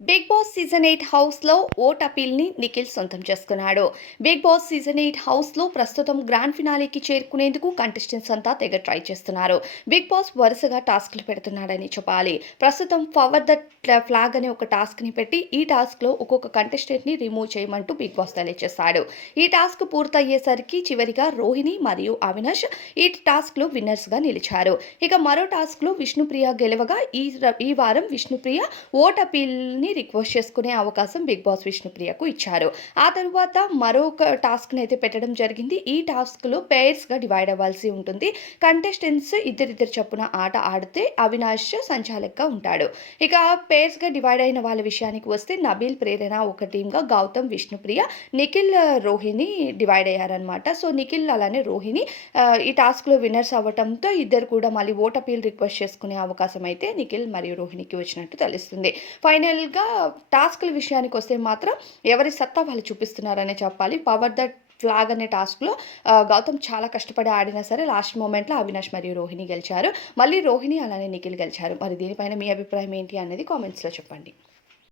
Big boss season 8 హౌస్‌లో vote అపీల్‌ని Nikhil సొంతం చేసుకున్నాడు. బిగ్ బాస్ సీజన్ 8 హౌస్‌లో ప్రస్తుతం గ్రాండ్ ఫినాలేకి చేరుకునేందుకు కంటెస్టెంట్స్ అంతా తెగ ట్రై చేస్తున్నారు. బిగ్ బాస్ వరుసగా టాస్క్‌లు పెడుతున్నాడని చెప్పాలి. ప్రస్తుతం ఫవర్ ద ఫ్లాగ్ అనే ఒక టాస్క్‌ని పెట్టి ఈ టాస్క్‌లో ఒక్కొక్క కంటెస్టెంట్‌ని రిమూవ్ చేయమంటూ బిగ్ బాస్ తెలియజేశాడు. ఈ టాస్క్ పూర్తయ్యేసరికి చివరిగా రోహిణి మరియు అవినాష్ ఈ టాస్క్‌లో విన్నర్స్‌గా నిలిచారు. ఇక మరో టాస్క్‌లో విష్ణుప్రియ గెలవగా ఈ వారం విష్ణుప్రియ ఓట్ అపీల్‌ని రిక్వెస్ట్ చేసుకునే అవకాశం బిగ్ బాస్ విష్ణుప్రియకు ఇచ్చారు. ఆ తరువాత మరొక టాస్క్‌ని అయితే పెట్టడం జరిగింది. ఈ టాస్క్‌లో పెయిర్స్‌గా డివైడ్ అవ్వాల్సి ఉంటుంది. కంటెస్టెంట్స్ ఇద్దరిద్దరు చొప్పున ఆట ఆడితే అవినాష్ సంచాలక్‌గా ఉంటాడు. ఇక పెయిర్స్‌గా డివైడ్ అయిన వాళ్ళ విషయానికి వస్తే నబీల్, ప్రేరణ ఒక టీమ్‌గా, గౌతమ్, విష్ణుప్రియ, నిఖిల్, రోహిణి డివైడ్ అయ్యారనమాట. సో, నిఖిల్ అలానే రోహిణి ఈ టాస్క్‌లో విన్నర్స్ అవ్వటంతో ఇద్దరు కూడా మళ్ళీ ఓట్ అపీల్ రిక్వెస్ట్ చేసుకునే అవకాశం అయితే నిఖిల్ మరియు రోహిణికి వచ్చినట్టు తెలుస్తుంది. ఫైనల్‌గా టాస్క్‌ల విషయానికొస్తే మాత్రం ఎవరి సత్తా వాళ్ళు చూపిస్తున్నారనే చెప్పాలి. పవర్ ద ఫ్లాగ్ అనే టాస్క్‌లో గౌతమ్ చాలా కష్టపడి ఆడినా సరే లాస్ట్ మొమెంట్‌లో అవినాష్ మరియు రోహిణి గెలిచారు. మళ్ళీ రోహిణి అలానే నిఖిల్ గెలిచారు. మరి దీనిపైన మీ అభిప్రాయం ఏంటి అనేది కామెంట్స్‌లో చెప్పండి.